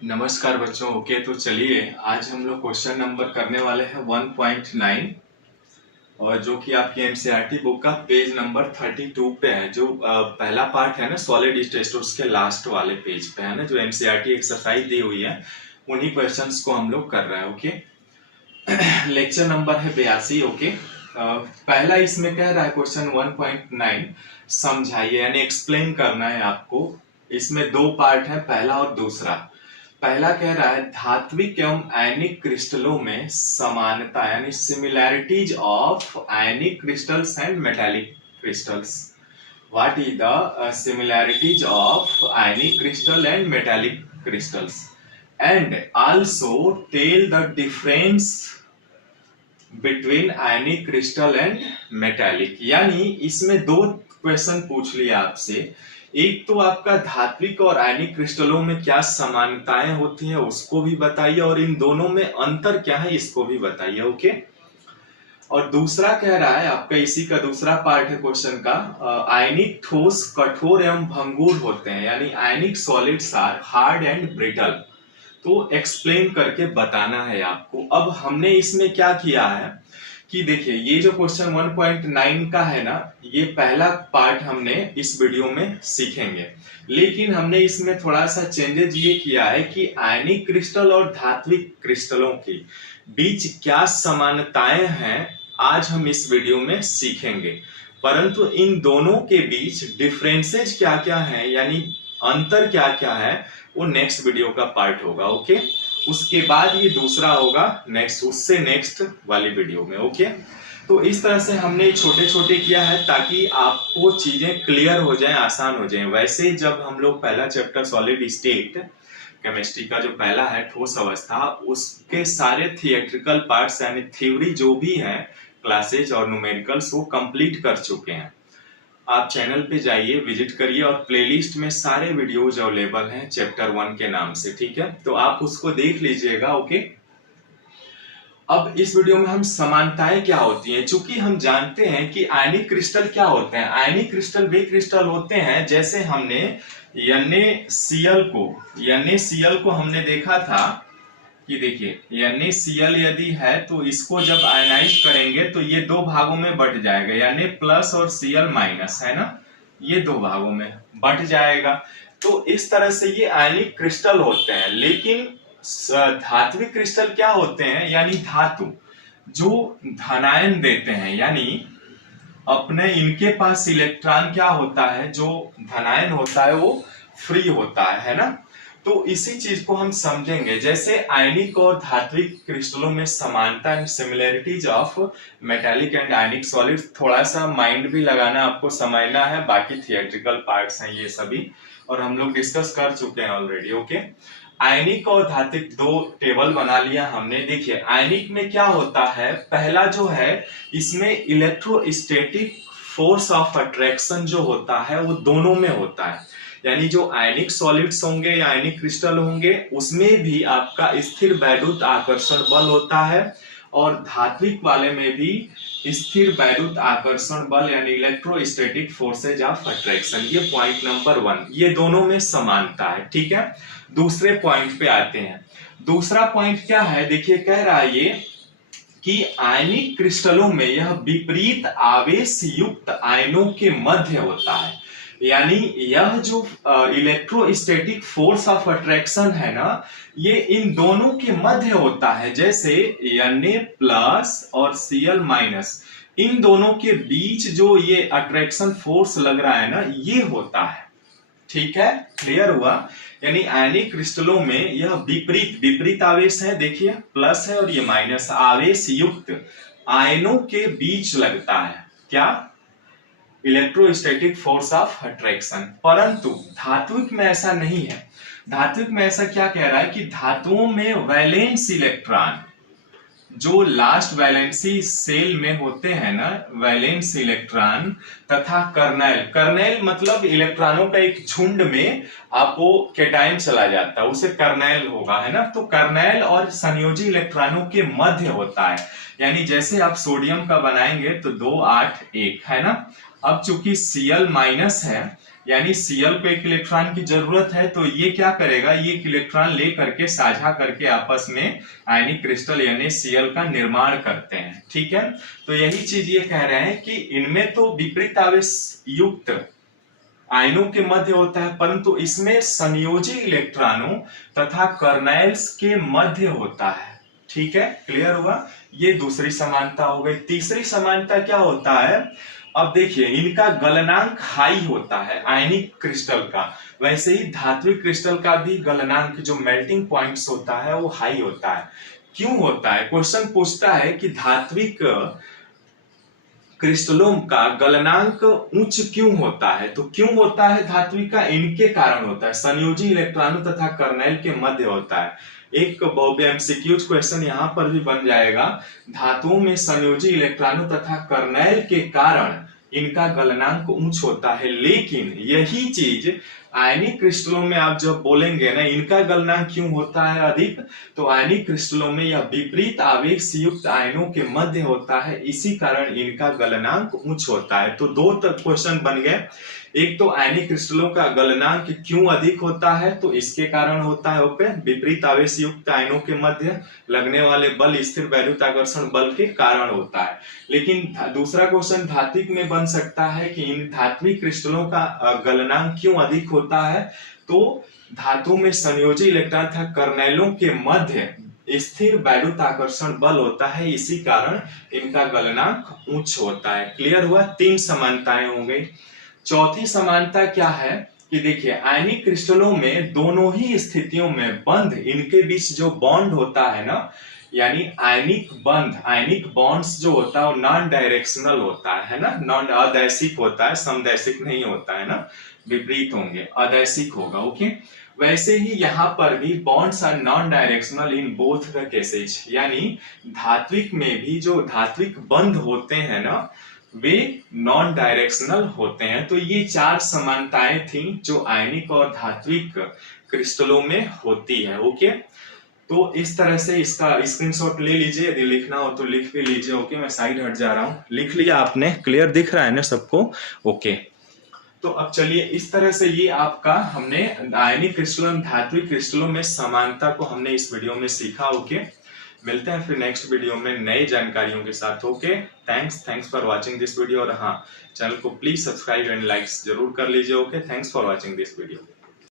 नमस्कार बच्चों। ओके, तो चलिए आज हम लोग क्वेश्चन नंबर करने वाले हैं 1.9 और जो कि आपकी एनसीईआरटी बुक का पेज नंबर 32 पे है। जो पहला पार्ट है ना सॉलिड स्टेट, उसके लास्ट वाले पेज पे है ना, जो एनसीईआरटी एक्सरसाइज दी हुई है उन्हीं क्वेश्चंस को हम लोग कर रहे हैं। ओके लेक्चर नंबर है 82। ओके पहला इसमें कह रहा है क्वेश्चन 1.9 समझाइए, यानी एक्सप्लेन करना है आपको। इसमें दो पार्ट है, पहला और दूसरा। पहला कह रहा है धात्विक एवं आयनिक क्रिस्टलों में समानता, यानी similarities of ionic crystals and metallic crystals. What is the similarities of ionic crystal and metallic crystals, and also tell the difference between ionic crystal and metallic। यानी इसमें दो क्वेश्चन पूछ लिया आपसे। एक तो आपका धात्विक और आयनिक क्रिस्टलों में क्या समानताएं होती हैं उसको भी बताइए, और इन दोनों में अंतर क्या है इसको भी बताइए। ओके, और दूसरा कह रहा है आपका, इसी का दूसरा पार्ट है क्वेश्चन का, आयनिक ठोस कठोर एवं भंगुर होते हैं, यानी आयनिक solids are hard and brittle. तो एक्सप्लेन करके बताना है आपको। अब हमने इसमें क्या किया है कि देखिए, ये जो क्वेश्चन 1.9 का है ना, ये पहला पार्ट हमने इस वीडियो में सीखेंगे, लेकिन हमने इसमें थोड़ा सा चेंजेस ये किया है कि आयनिक क्रिस्टल और धात्विक क्रिस्टलों के बीच क्या समानताएं हैं आज हम इस वीडियो में सीखेंगे, परंतु इन दोनों के बीच डिफरेंसेज क्या क्या है, यानी अंतर क्या क्या है, वो नेक्स्ट वीडियो का पार्ट होगा। ओके, उसके बाद ये दूसरा होगा नेक्स्ट, उससे नेक्स्ट वाली वीडियो में। ओके, तो इस तरह से हमने छोटे छोटे किया है ताकि आपको चीजें क्लियर हो जाएं, आसान हो जाएं। वैसे जब हम लोग पहला चैप्टर सॉलिड स्टेट केमिस्ट्री का जो पहला है ठोस अवस्था, उसके सारे थियोरेटिकल पार्ट्स यानी थ्योरी जो भी है क्लासेज और न्यूमेरिकल्स वो कंप्लीट कर चुके हैं। आप चैनल पे जाइए, विजिट करिए, और प्लेलिस्ट में सारे वीडियोज अवेलेबल हैं चैप्टर 1 के नाम से। ठीक है, तो आप उसको देख लीजिएगा। ओके, अब इस वीडियो में हम समानताएं क्या होती हैं, चूंकि हम जानते हैं कि आयनिक क्रिस्टल क्या होते हैं। आयनिक क्रिस्टल वे क्रिस्टल होते हैं, जैसे हमने NaCl को हमने देखा था कि देखिए NaCl यदि है तो इसको जब आयनाइज करेंगे तो ये दो भागों में बट जाएगा, Na प्लस और Cl माइनस है ना, ये दो भागों में बट जाएगा। तो इस तरह से ये आयनिक क्रिस्टल होते हैं। लेकिन धात्विक क्रिस्टल क्या होते हैं, यानी धातु जो धनायन देते हैं, यानी अपने इनके पास इलेक्ट्रॉन क्या होता है, जो धनायन होता है वो फ्री होता है ना। तो इसी चीज को हम समझेंगे, जैसे आयनिक और धात्विक क्रिस्टलों में समानता and similarities of metallic and ionic solid. थोड़ा सा माइंड भी लगाना, आपको समझना है, बाकी थियोरेटिकल पार्ट्स हैं ये सभी, और हम लोग डिस्कस कर चुके हैं ऑलरेडी। ओके, आयनिक और धात्विक दो टेबल बना लिया हमने। देखिए आयनिक में क्या होता है, पहला जो है इसमें इलेक्ट्रोस्टैटिक फोर्स ऑफ अट्रैक्शन जो होता है वो दोनों में होता है, यानी जो आयनिक सॉलिड्स होंगे या आयनिक क्रिस्टल होंगे उसमें भी आपका स्थिर वैद्युत आकर्षण बल होता है, और धात्विक वाले में भी स्थिर वैद्युत आकर्षण बल यानी इलेक्ट्रोस्टैटिक फोर्सेज ऑफ अट्रैक्शन। ये पॉइंट नंबर 1, ये दोनों में समानता है। ठीक है, दूसरे पॉइंट पे आते हैं। दूसरा पॉइंट क्या है, देखिए कह रहा है ये कि आयनिक क्रिस्टलों में यह विपरीत आवेश युक्त आयनों के मध्य होता है, यानी यह जो इलेक्ट्रोस्टैटिक फोर्स ऑफ अट्रैक्शन है ना, ये इन दोनों के मध्य होता है। जैसे Na प्लस और Cl माइनस, इन दोनों के बीच जो ये अट्रैक्शन फोर्स लग रहा है ना, ये होता है। ठीक है, क्लियर हुआ। यानी आयनिक क्रिस्टलों में यह विपरीत आवेश है, देखिए प्लस है और ये माइनस, आवेश युक्त आयनों के बीच लगता है क्या, इलेक्ट्रोस्टैटिक फोर्स ऑफ अट्रैक्शन। परंतु धात्विक में ऐसा नहीं है। धात्विक में ऐसा क्या कह रहा है कि धातुओं में वैलेंस इलेक्ट्रॉन जो लास्ट वैलेंसी सेल में होते हैं ना, वैलेंस इलेक्ट्रॉन तथा कर्नेल मतलब इलेक्ट्रॉनों का एक झुंड में आपको कैटायन चला जाता है, उसे कर्नेल होगा, है ना। तो कर्नेल और संयोजी इलेक्ट्रॉनों के मध्य होता है, यानी जैसे आप सोडियम का बनाएंगे तो 2 8 1 है ना। अब चूंकि Cl माइनस है यानी Cl को एक इलेक्ट्रॉन की जरूरत है, तो ये क्या करेगा, ये एक इलेक्ट्रॉन ले करके साझा करके आपस में आयनिक क्रिस्टल यानी Cl का निर्माण करते हैं। ठीक है, तो यही चीज ये कह रहे हैं कि इनमें तो विपरीत आवेश युक्त आयनों के मध्य होता है, परंतु इसमें संयोजी इलेक्ट्रॉनों तथा कर्नेल्स के मध्य होता है। ठीक है, क्लियर हुआ। ये दूसरी समानता हो गई। तीसरी समानता क्या होता है, अब देखिए इनका गलनांक हाई होता है आयनिक क्रिस्टल का, वैसे ही धात्विक क्रिस्टल का भी गलनांक जो मेल्टिंग पॉइंट्स होता है वो हाई होता है। क्यों होता है, क्वेश्चन पूछता है कि धात्विक क्रिस्टलों का गलनांक उच्च क्यों होता है, तो क्यों होता है धात्विक का, इनके कारण होता है, संयोजी इलेक्ट्रॉनों तथा कर्नेल के मध्य होता है। एक बहुपयोगी एमसीक्यूज क्वेश्चन यहाँ पर भी बन जाएगा, धातुओं में संयोजी इलेक्ट्रॉनों तथा कर्नेल के कारण इनका गलनांक उच्च होता है, लेकिन यही चीज आयनिक क्रिस्टलों में आप जब बोलेंगे ना इनका गलनांक क्यों होता है अधिक, तो आयनिक क्रिस्टलों में यह विपरीत आवेश युक्त आयनों के मध्य होता है, इसी कारण इनका गलनांक उच्च होता है। तो दो तक क्वेश्चन बन गए, एक तो आयनिक क्रिस्टलों का गलनांक क्यों अधिक होता है, तो इसके कारण होता है ओके विपरीत आवेश युक्त आयनों के मध्य लगने वाले बल स्थिर वैद्युताकर्षण बल के कारण होता है। लेकिन दूसरा क्वेश्चन धात्विक में बन सकता है कि इन धात्विक क्रिस्टलों का गलनांक क्यों अधिक होता है, तो धातु में संयोजी इलेक्ट्रॉन तथा कर्नेलों के मध्य स्थिर वैद्युताकर्षण बल होता है, इसी कारण इनका गलनांक उच्च होता है। क्लियर हुआ, तीन समानताएं हो गई। चौथी समानता क्या है कि देखिए आयनिक क्रिस्टलों में दोनों ही स्थितियों में बंध इनके बीच जो बॉन्ड होता है ना, यानी आयनिक बंध आयनिक बॉन्ड्स जो होता है वो नॉन डायरेक्शनल होता है ना, नॉन अदैशिक होता है, समदैशिक नहीं होता है ना, विपरीत होंगे, अदैशिक होगा। ओके, वैसे ही यहाँ पर भी bonds are non directional in both the cases, यानी धात्विक में भी जो धात्विक बंध होते हैं ना वे नॉन डायरेक्शनल होते हैं। तो ये चार समानताएं थी जो आयनिक और धात्विक क्रिस्टलों में होती है। ओके, तो इस तरह से इसका स्क्रीनशॉट ले लीजिए, यदि लिखना हो तो लिख भी लीजिए। ओके, मैं साइड हट जा रहा हूँ, लिख लिया आपने, क्लियर दिख रहा है ना सबको। ओके, तो अब चलिए इस तरह से ये आपका हमने आयनिक क्रिस्टलों धात्विक क्रिस्टलों में समानता को हमने इस वीडियो में सीखा। ओके, मिलते हैं फिर नेक्स्ट वीडियो में नई जानकारियों के साथ। Okay, thanks for watching this video, और हाँ चैनल को प्लीज सब्सक्राइब एंड लाइक्स जरूर कर लीजिए। Okay, thanks for watching this video.